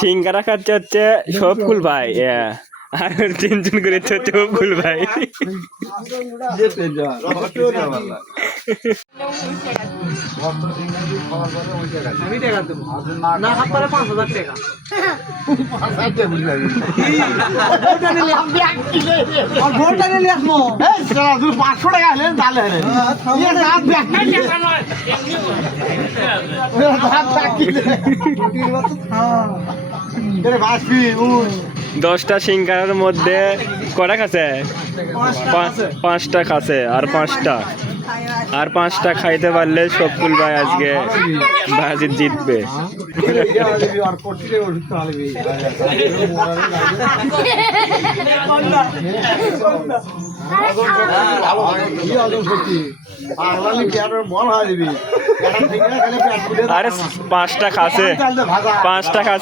সিঙ্গারা খাচ্ছে হচ্ছে শফকুল ভাই, আর টেনশন করে হচ্ছে শফকুল ভাই। আমি টাকা দেবো না, হাত পারে 5,000 টাকা। ভোটটা নিলে আসবো 500 টাকা হলেন তাহলে দশটা সিঙ্গারার মধ্যে কটা খাচ্ছে? পাঁচটা খাচ্ছে। আর পাঁচটা খাইতে পারলে শফকুল ভাই আজকে বাজি জিতবে। আরে পাঁচটা খাচ্ছে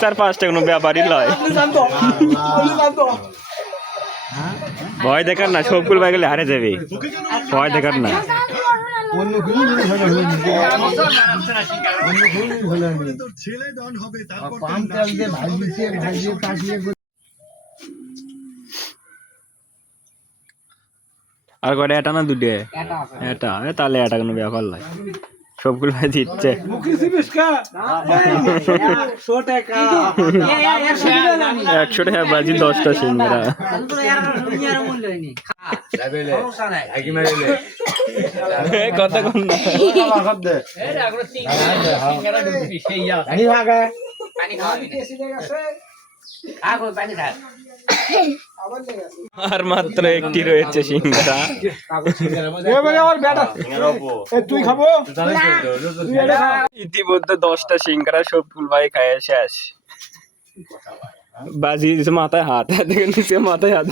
আর পাঁচটা কোনো ব্যাপারই নয়। ভয় দেখার না, শফকুল ভাই গেলে হারে যাবে, ভয় দেখার না। আর কটা? এটা না দুটো? এটা তাহলে এটা কোনো ব্যাপার নয়, শফকুল ভাই জিতছে। 100 টাকা বাজি 10টা সিঙ্গারা। কতক্ষণ আর মাত্র একটি রয়েছে সিঙ্গারা। ইতিমধ্যে 10টা সিঙ্গারা শফকুল ভাই খায় শেষ। বাজি মাথায় হাত, নিচে মাথায় হাত।